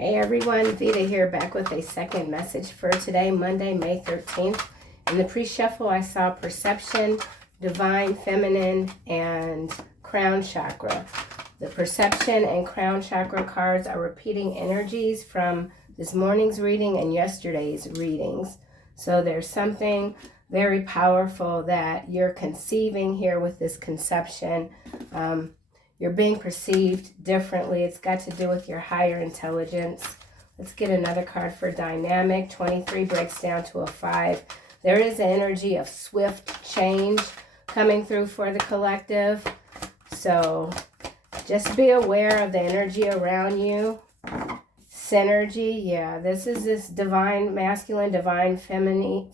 Hey everyone, Veda here, back with a second message for today, Monday, May 13th. In the pre-shuffle, I saw Perception, Divine Feminine, and Crown Chakra. The Perception and Crown Chakra cards are repeating energies from this morning's reading and yesterday's readings. So there's something very powerful that you're conceiving here with this conception. You're being perceived differently. It's got to do with your higher intelligence. Let's get another card for dynamic. 23 breaks down to a 5. There is an energy of swift change coming through for the collective. So just be aware of the energy around you. Synergy, yeah, this is this divine masculine, divine feminine.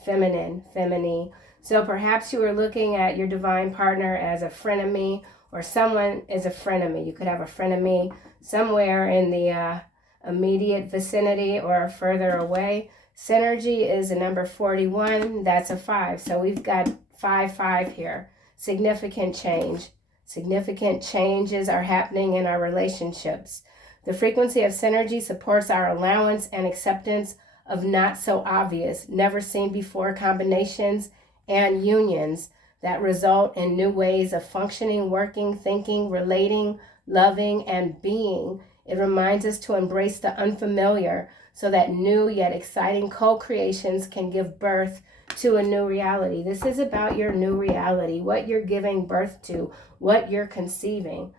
So perhaps you are looking at your divine partner as a frenemy, or someone is a frenemy. You could have a frenemy somewhere in the immediate vicinity or further away. Synergy is a number 41. That's a 5. So we've got 5 here. Significant change. Significant changes are happening in our relationships. The frequency of synergy supports our allowance and acceptance of not so obvious, never seen before combinations and unions that result in new ways of functioning, working, thinking, relating, loving, and being. It reminds us to embrace the unfamiliar so that new yet exciting co-creations can give birth to a new reality. This is about your new reality, what you're giving birth to, what you're conceiving.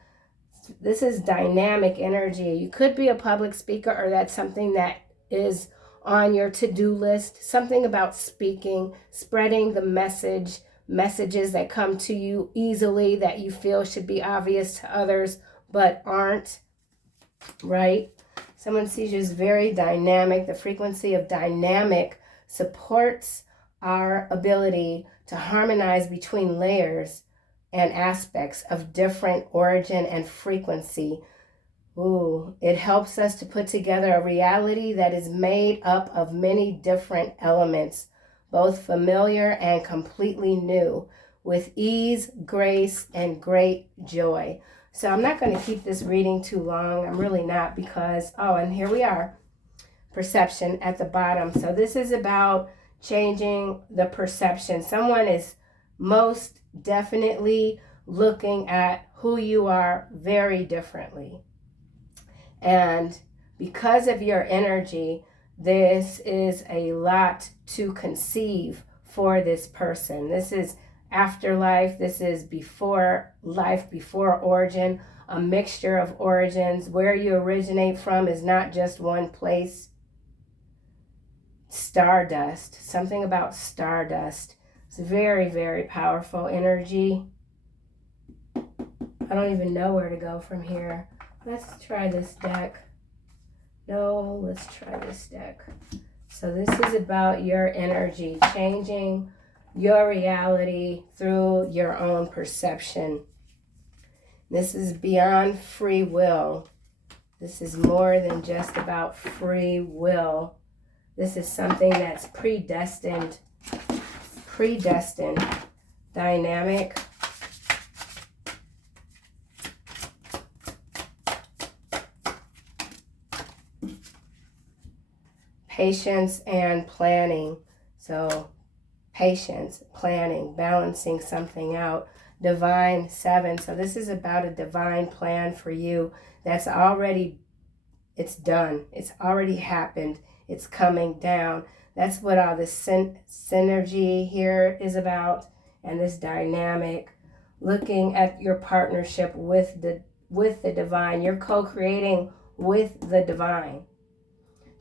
This is dynamic energy. You could be a public speaker, or that's something that is on your to-do list, something about speaking, spreading the messages that come to you easily that you feel should be obvious to others but aren't, right? Someone sees you as very dynamic. The frequency of dynamic supports our ability to harmonize between layers and aspects of different origin and frequency. It helps us to put together a reality that is made up of many different elements, both familiar and completely new, with ease, grace, and great joy. So I'm not going to keep this reading too long. I'm really not, because, and here we are, perception at the bottom. So this is about changing the perception. Someone is most definitely looking at who you are very differently. And because of your energy, this is a lot to conceive for this person. This is afterlife. This is before life, before origin, a mixture of origins. Where you originate from is not just one place. Stardust, something about stardust. It's very, very powerful energy. I don't even know where to go from here. Let's try this deck. No, let's try this deck. So this is about your energy, changing your reality through your own perception. This is beyond free will. This is more than just about free will. This is something that's predestined, dynamic. Patience and planning. So patience, planning, balancing something out. Divine 7. So this is about a divine plan for you that's already, it's done. It's already happened. It's coming down. That's what all this synergy here is about. And this dynamic, looking at your partnership with the divine. You're co-creating with the divine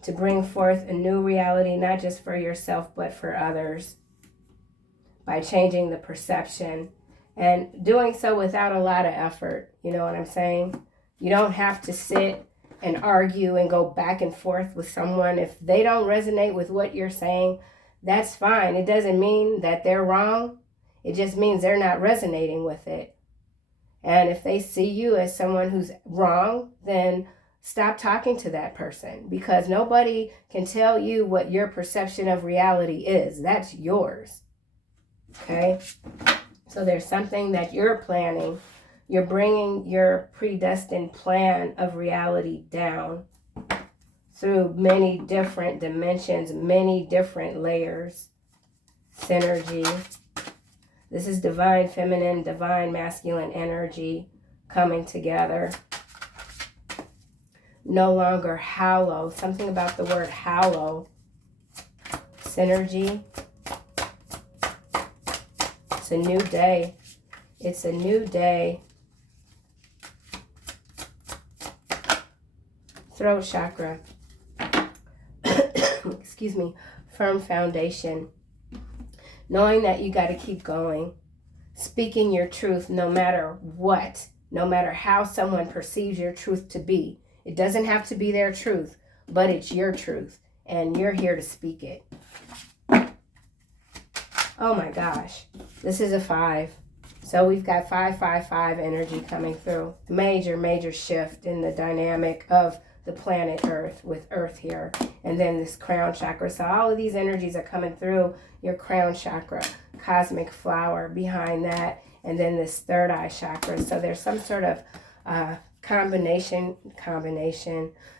to bring forth a new reality, not just for yourself, but for others, by changing the perception and doing so without a lot of effort. You know what I'm saying? You don't have to sit and argue and go back and forth with someone. If they don't resonate with what you're saying, that's fine. It doesn't mean that they're wrong. It just means they're not resonating with it. And if they see you as someone who's wrong, then stop talking to that person, because nobody can tell you what your perception of reality is. That's yours. Okay? So there's something that you're planning. You're bringing your predestined plan of reality down. through many different dimensions, many different layers. Synergy. This is divine feminine, divine masculine energy coming together. No longer hollow. Something about the word hollow. Synergy. It's a new day. It's a new day. Throat chakra. Excuse me. Firm foundation. Knowing that you got to keep going. Speaking your truth no matter what. No matter how someone perceives your truth to be. It doesn't have to be their truth, but it's your truth. And you're here to speak it. Oh my gosh. This is a 5. So we've got 555 energy coming through. Major, major shift in the dynamic of the planet Earth with Earth here. And then this crown chakra. So all of these energies are coming through your crown chakra. Cosmic flower behind that. And then this third eye chakra. So there's some sort of combination.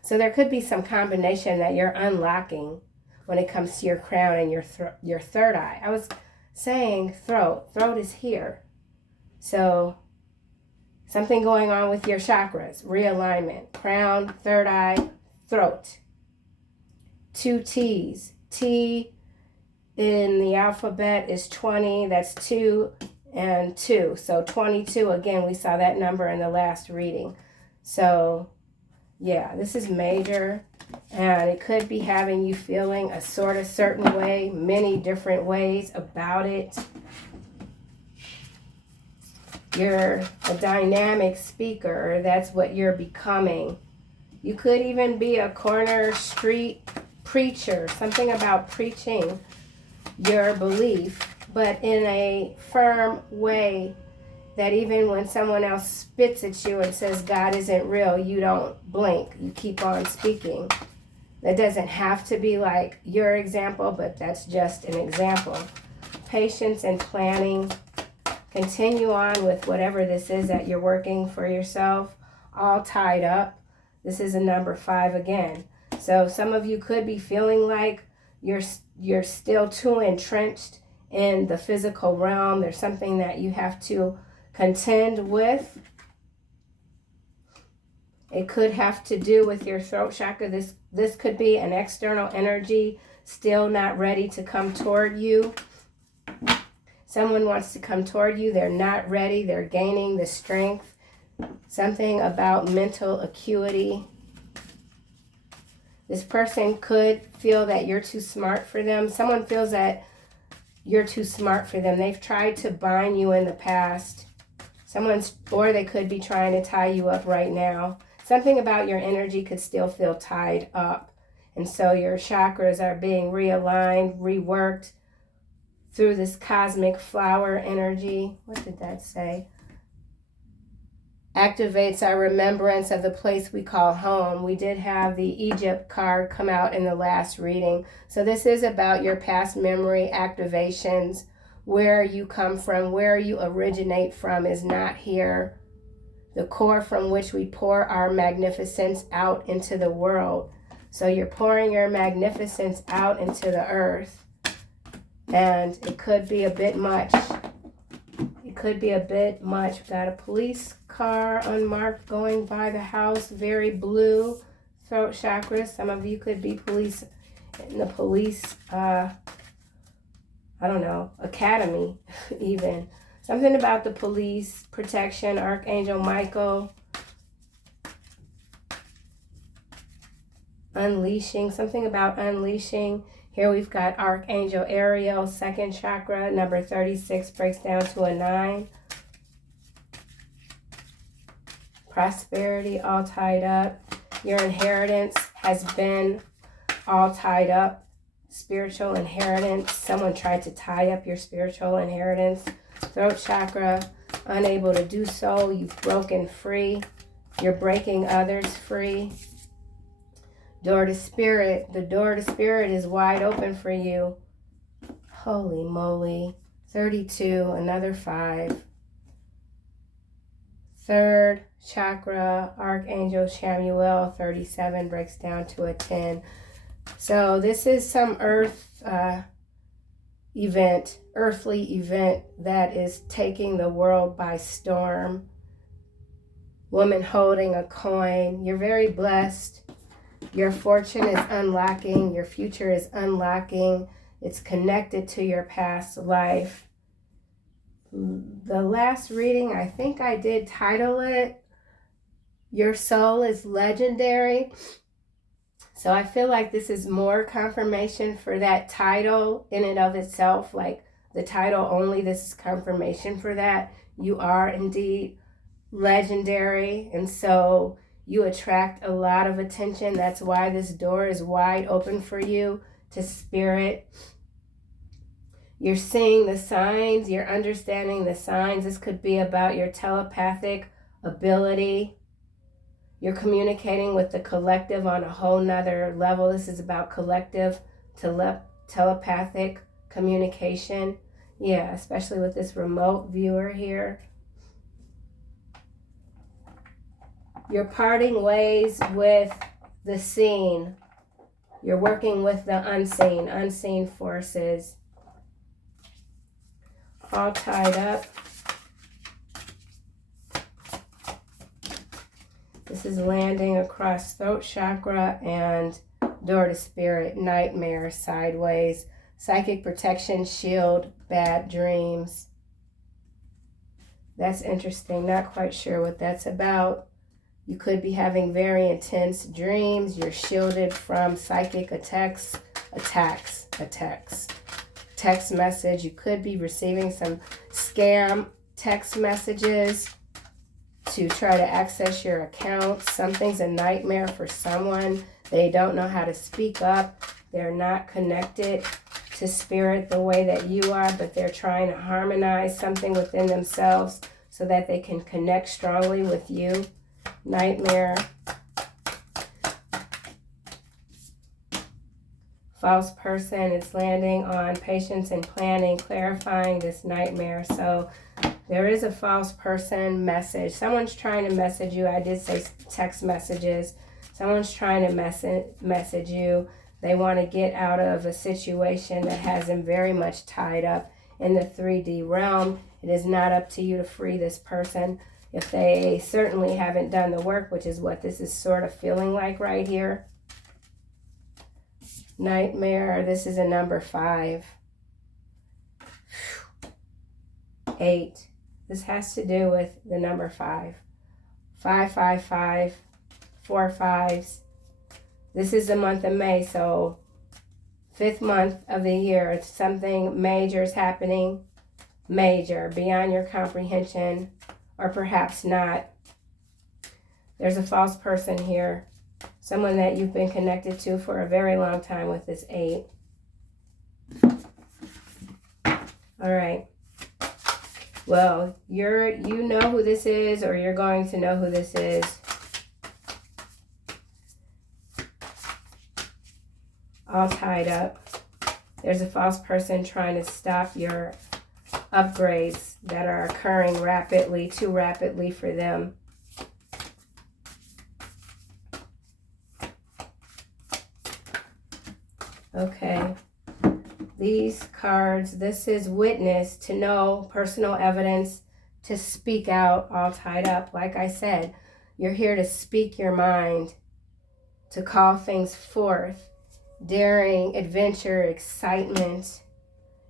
So there could be some combination that you're unlocking when it comes to your crown and your third eye. I was saying throat. Throat is here. So something going on with your chakras. Realignment. Crown, third eye, throat. 2 T's. T in the alphabet is 20. That's 2 and 2. So 22. Again, we saw that number in the last reading. So yeah, this is major. And it could be having you feeling a sort of certain way, many different ways about it. You're a dynamic speaker. That's what you're becoming. You could even be a corner street preacher. Something about preaching your belief, but in a firm way that even when someone else spits at you and says God isn't real, you don't blink. You keep on speaking. That doesn't have to be like your example, but that's just an example. Patience and planning. Continue on with whatever this is that you're working for yourself. All tied up. This is a number 5 again. So some of you could be feeling like you're still too entrenched in the physical realm. There's something that you have to contend with. It could have to do with your throat chakra. This could be an external energy still not ready to come toward you. Someone wants to come toward you. They're not ready. They're gaining the strength. Something about mental acuity. This person could feel that you're too smart for them. Someone feels that you're too smart for them. They've tried to bind you in the past. Or they could be trying to tie you up right now. Something about your energy could still feel tied up. And so your chakras are being realigned, reworked through this cosmic flower energy. What did that say? Activates our remembrance of the place we call home. We did have the Egypt card come out in the last reading. So this is about your past memory activations. Where you come from, where you originate from is not here. The core from which we pour our magnificence out into the world. So you're pouring your magnificence out into the earth. And it could be a bit much. It could be a bit much. We've got a police car unmarked going by the house. Very blue. Throat chakra. Some of you could be police in the police, academy even. Something about the police, protection, Archangel Michael. Unleashing, something about unleashing. Here we've got Archangel Ariel, second chakra, number 36, breaks down to a 9. Prosperity, all tied up. Your inheritance has been all tied up. Spiritual inheritance. Someone tried to tie up your spiritual inheritance. Throat chakra, unable to do so. You've broken free. You're breaking others free. Door to spirit. The door to spirit is wide open for you. Holy moly. 32, another 5. Third chakra, Archangel Chamuel, 37 breaks down to a 10. So this is some earthly event that is taking the world by storm. Woman holding a coin. You're very blessed. Your fortune is unlocking. Your future is unlocking. It's connected to your past life. The last reading, I think I did title it, Your Soul is Legendary. So I feel like this is more confirmation for that title in and of itself. Like the title only, this is confirmation for that. You are indeed legendary, and so you attract a lot of attention. That's why this door is wide open for you to spirit. You're seeing the signs, you're understanding the signs. This could be about your telepathic ability. You're communicating with the collective on a whole nother level. This is about collective telepathic communication. Yeah, especially with this remote viewer here. You're parting ways with the seen. You're working with the unseen forces. All tied up. This is landing across throat chakra and door to spirit, nightmare, sideways, psychic protection, shield, bad dreams. That's interesting. Not quite sure what that's about. You could be having very intense dreams. You're shielded from psychic attacks. Text message. You could be receiving some scam text messages to try to access your account. Something's a nightmare for someone. They don't know how to speak up. They're not connected to spirit the way that you are, but they're trying to harmonize something within themselves so that they can connect strongly with you. Nightmare. False person is landing on patience and planning, clarifying this nightmare. So there is a false person message. Someone's trying to message you. I did say text messages. Someone's trying to message you. They want to get out of a situation that has them very much tied up in the 3D realm. It is not up to you to free this person if they certainly haven't done the work, which is what this is sort of feeling like right here. Nightmare. This is a number 5. 8. This has to do with the number 5. 555. 4 5s. This is the month of May, so 5th month of the year. It's something major is happening. Major, beyond your comprehension, or perhaps not. There's a false person here. Someone that you've been connected to for a very long time with this 8. All right. Well, you know who this is, or you're going to know who this is. All tied up. There's a false person trying to stop your upgrades that are occurring rapidly, too rapidly for them. Okay. These cards, this is witness, to know, personal evidence, to speak out, all tied up. Like I said, you're here to speak your mind, to call things forth. Daring, adventure, excitement,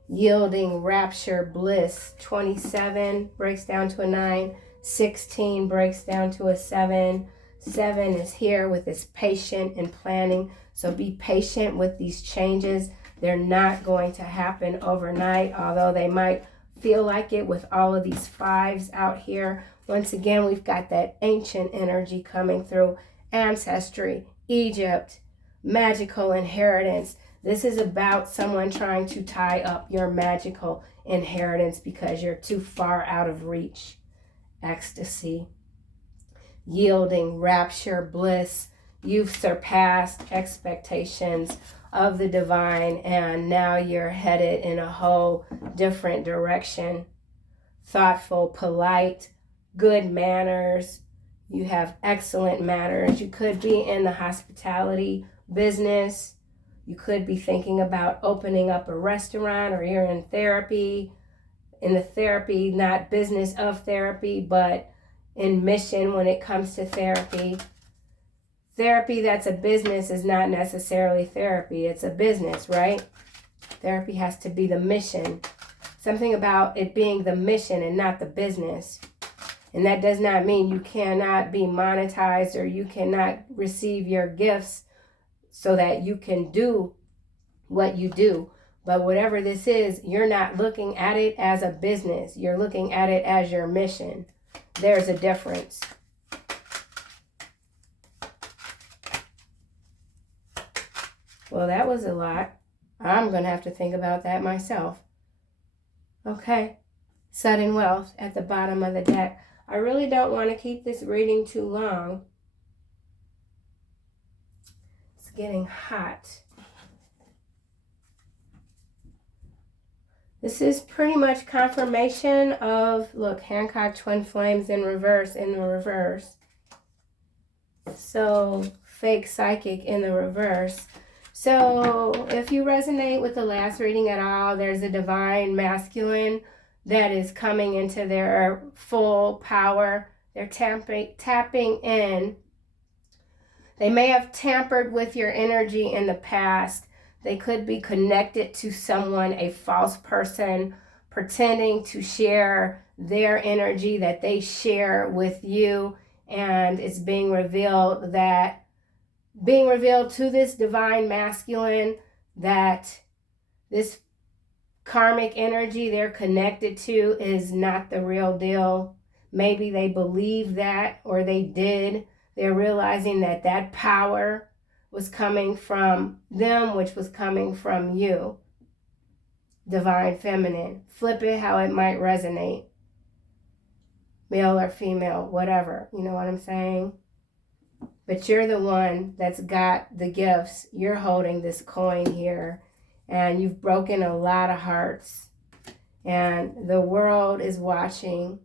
yielding, rapture, bliss. 27 breaks down to a 9. 16 breaks down to a 7. 7 is here with this patient and planning. So be patient with these changes. They're not going to happen overnight, although they might feel like it with all of these 5s out here. Once again, we've got that ancient energy coming through. Ancestry, Egypt, magical inheritance. This is about someone trying to tie up your magical inheritance because you're too far out of reach. Ecstasy, yielding, rapture, bliss. You've surpassed expectations of the divine, and now you're headed in a whole different direction. Thoughtful, polite, good manners. You have excellent manners. You could be in the hospitality business. You could be thinking about opening up a restaurant, or you're in therapy. In the therapy, not business of therapy, but in mission when it comes to therapy. Therapy that's a business is not necessarily therapy. It's a business, right? Therapy has to be the mission. Something about it being the mission and not the business. And that does not mean you cannot be monetized or you cannot receive your gifts so that you can do what you do. But whatever this is, you're not looking at it as a business. You're looking at it as your mission. There's a difference. Well, that was a lot. I'm going to have to think about that myself. Okay. Sudden wealth at the bottom of the deck. I really don't want to keep this reading too long. It's getting hot. This is pretty much confirmation of, look, Hancock twin flames in reverse, in the reverse. So, fake psychic in the reverse. So, if you resonate with the last reading at all, there's a divine masculine that is coming into their full power. They're tapping in. They may have tampered with your energy in the past. They could be connected to someone, a false person, pretending to share their energy that they share with you. And it's being revealed to this divine masculine that this karmic energy they're connected to is not the real deal. Maybe they believe that, or they did. They're realizing that that power was coming from them, which was coming from you. Divine feminine. Flip it how it might resonate. Male or female, whatever. You know what I'm saying? But you're the one that's got the gifts. You're holding this coin here. And you've broken a lot of hearts. And the world is watching.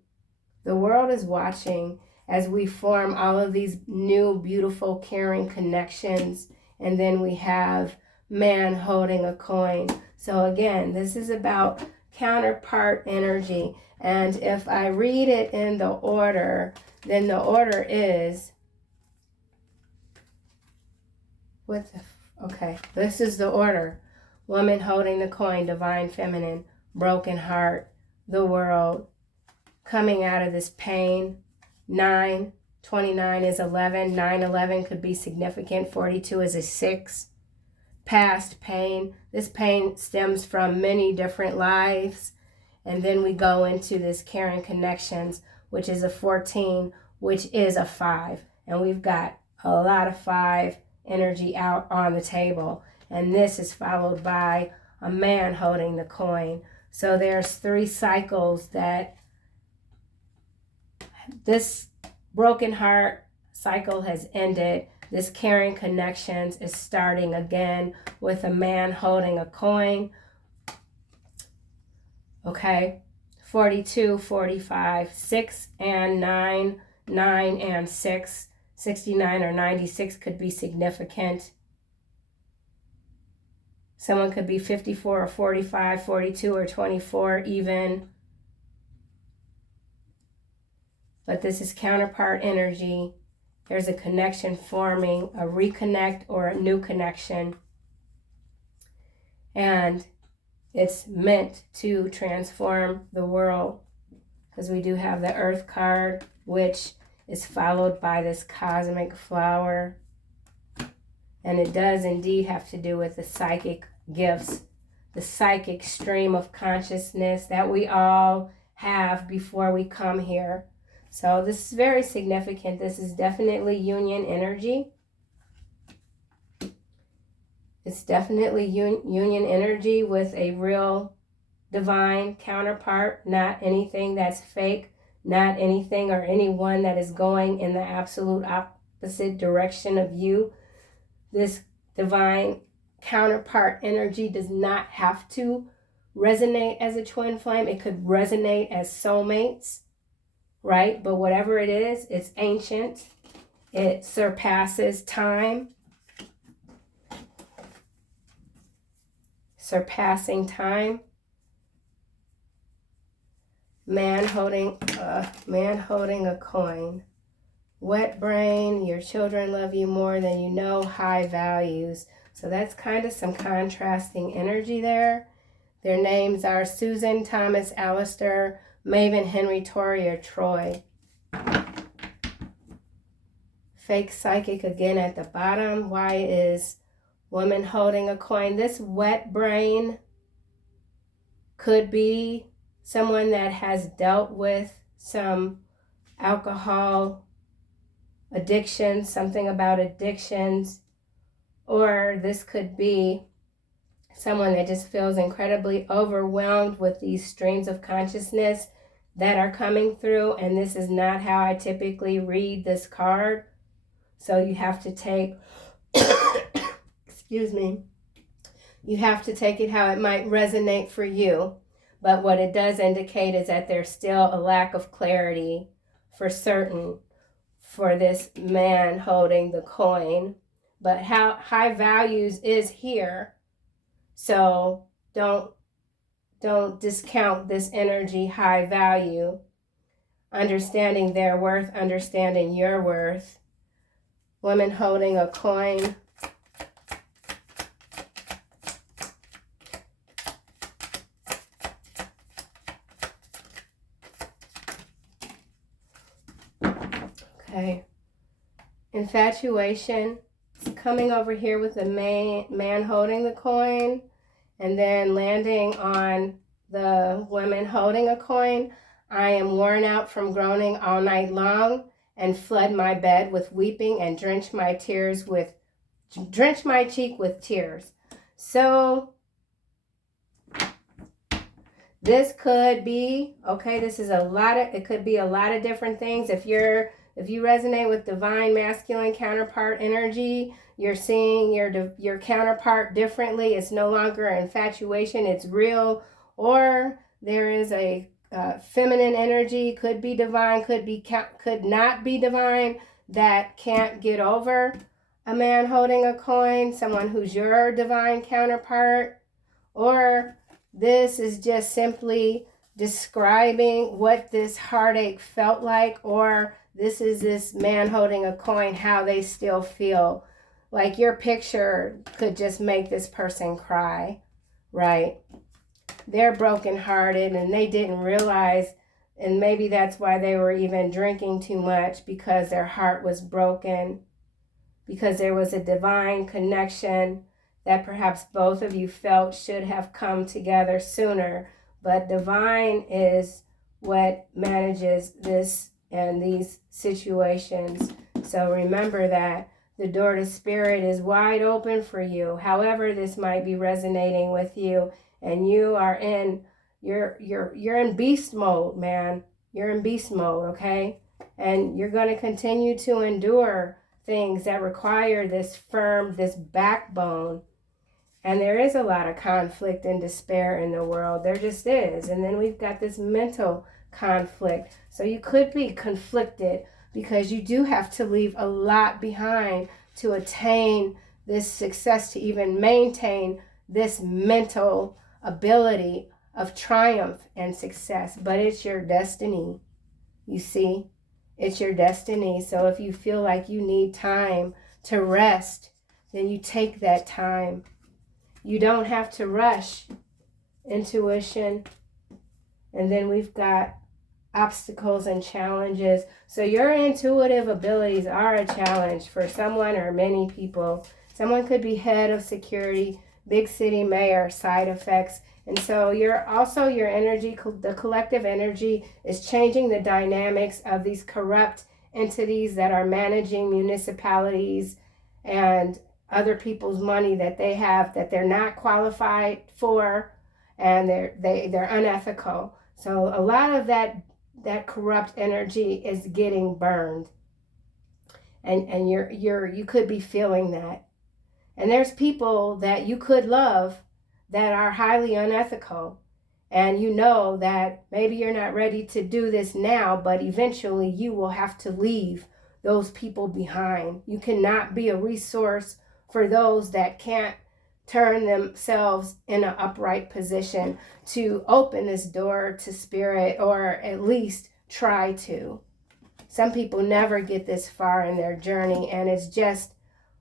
The world is watching as we form all of these new, beautiful, caring connections. And then we have man holding a coin. So again, this is about counterpart energy. And if I read it in the order, then the order is... Okay, this is the order. Woman holding the coin, divine feminine, broken heart, the world, coming out of this pain. 9, 29 is 11. 9, 11 could be significant. 42 is a 6. Past pain. This pain stems from many different lives. And then we go into this caring connections, which is a 14, which is a 5. And we've got a lot of 5 energy out on the table. And this is followed by a man holding the coin. So there's 3 cycles that this broken heart cycle has ended. This caring connections is starting again with a man holding a coin. Okay, 42, 45, 6 and 9, 9 and 6, 69 or 96 could be significant. Someone could be 54 or 45, 42 or 24 even. But this is counterpart energy. There's a connection forming, a reconnect or a new connection. And it's meant to transform the world, because we do have the Earth card, which is followed by this cosmic flower. And it does indeed have to do with the psychic gifts, the psychic stream of consciousness that we all have before we come here. So this is very significant. This is definitely union energy. It's definitely union energy with a real divine counterpart, not anything that's fake, not anything or anyone that is going in the absolute opposite direction of you. This divine counterpart energy does not have to resonate as a twin flame. It could resonate as soulmates. right? But whatever it is, it's ancient. It surpasses time. Surpassing time. Man holding a coin. Wet brain, your children love you more than you know, high values. So that's kind of some contrasting energy there. Their names are Susan, Thomas, Alistair, Maven, Henry, Tori, or Troy. Fake psychic again at the bottom. Why is woman holding a coin? This wet brain could be someone that has dealt with some alcohol addiction, something about addictions, or this could be someone that just feels incredibly overwhelmed with these streams of consciousness that are coming through. And this is not how I typically read this card. So you have to take, excuse me, you have to take it how it might resonate for you. But what it does indicate is that there's still a lack of clarity for certain for this man holding the coin. But how high values is here. So don't discount this energy, high value. Understanding their worth, understanding your worth. Woman holding a coin. Okay. Infatuation. It's coming over here with the man holding the coin, and then landing on the woman holding a coin. I am worn out from groaning all night long, and flood my bed with weeping, and drench my cheek with tears. So this could be, okay, this is it could be a lot of different things. If you resonate with divine masculine counterpart energy, you're seeing your counterpart differently. It's no longer infatuation, it's real. Or there is a feminine energy, could be divine, could not be divine, that can't get over a man holding a coin, someone who's your divine counterpart. Or this is just simply describing what this heartache felt like, or this is this man holding a coin, how they still feel. Like your picture could just make this person cry, right? They're brokenhearted and they didn't realize, and maybe that's why they were even drinking too much, because their heart was broken, because there was a divine connection that perhaps both of you felt should have come together sooner. But divine is what manages this and these situations. So remember that the door to spirit is wide open for you. However this might be resonating with you, and you are in you're in beast mode, man. You're in beast mode, okay? And you're going to continue to endure things that require this backbone. And there is a lot of conflict and despair in the world. There just is. And then we've got this mental conflict. So you could be conflicted because you do have to leave a lot behind to attain this success, to even maintain this mental ability of triumph and success. But it's your destiny, you see. It's your destiny. So if you feel like you need time to rest, then you take that time. You don't have to rush. Intuition. And then we've got obstacles and challenges. So your intuitive abilities are a challenge for someone or many people. Someone could be head of security, big city mayor, side effects. And so your energy, the collective energy, is changing the dynamics of these corrupt entities that are managing municipalities and other people's money that they have that they're not qualified for, and they're unethical. So a lot of that corrupt energy is getting burned, and you could be feeling that. And there's people that you could love that are highly unethical, And you know that maybe you're not ready to do this now, but eventually you will have to leave those people behind. You cannot be a resource for those that can't turn themselves in an upright position to open this door to spirit, or at least try to. Some people never get this far in their journey, and it's just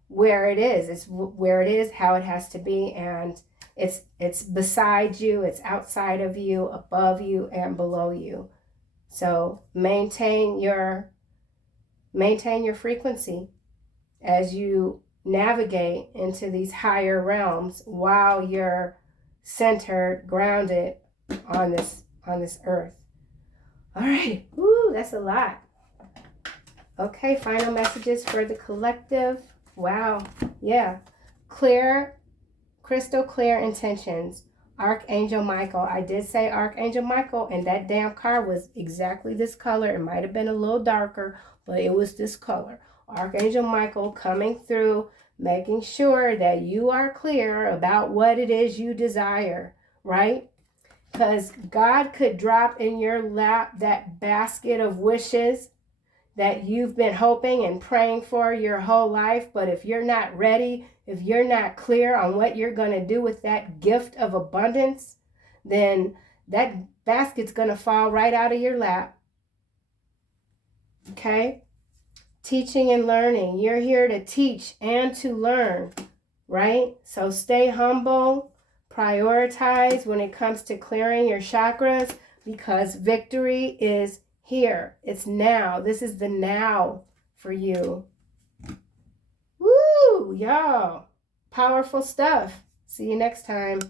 where it is. It's where it is, how it has to be, and it's beside you, it's outside of you, above you, and below you. So maintain your frequency as you navigate into these higher realms while you're centered, grounded on this earth. All right. Woo, that's a lot. Okay, final messages for the collective. Wow. Yeah. Clear, crystal clear intentions. Archangel Michael. I did say Archangel Michael, and that damn car was exactly this color. It might have been a little darker, but it was this color. Archangel Michael coming through, making sure that you are clear about what it is you desire, right? Because God could drop in your lap that basket of wishes that you've been hoping and praying for your whole life. But if you're not ready, if you're not clear on what you're going to do with that gift of abundance, then that basket's going to fall right out of your lap. Okay? Teaching and learning. You're here to teach and to learn, right? So stay humble, prioritize when it comes to clearing your chakras, because victory is here. It's now. This is the now for you. Woo, y'all. Powerful stuff. See you next time.